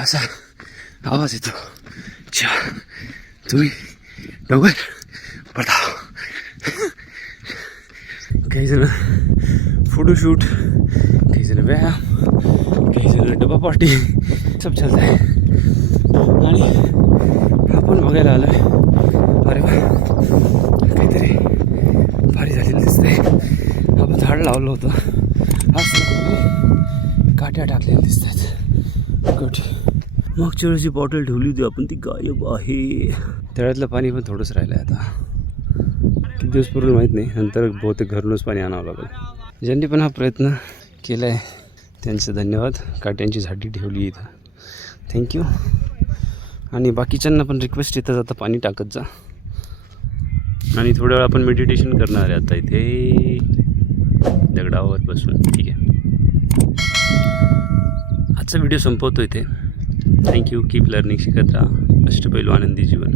असा आवाज येतो. तुम्ही डोंगर पडता. काही जण फोटोशूट, काही जण व्यायाम, काही जण डबा पार्टी सब चालत आहे. आणि आपण बघायला आलो आहे. अरे वा, काहीतरी भारी झालेलं दिसतंय. आपण झाड लावलं होतं, आज काट्या टाकलेल्या दिसत आहेत. गुड. मागच्या वेळेची बॉटल ठेवली होती आपण, ती गायब आहे. तळ्यातलं पाणी पण थोडंच राहिलं आहे. आता किती दिवस पूर्ण माहीत नाही, नंतर बहुतेक घरूनच पाणी आणावं लागेल. ज्यांनी पण हा प्रयत्न केला आहे त्यांचं धन्यवाद. काट्यांची झाडी ठेवली इथं, थँक्यू. आणि बाकीच्यांना पण रिक्वेस्ट येतं जाता पाणी टाकत जा. आणि थोड्या वेळ आपण मेडिटेशन करणार आहे आता इथे दगडावर बसून. ठीक आहे, आजचा व्हिडिओ संपवतो इथे. थँक्यू. Keep learning. शिकत राहा. अष्टपैलू आनंदी जीवन.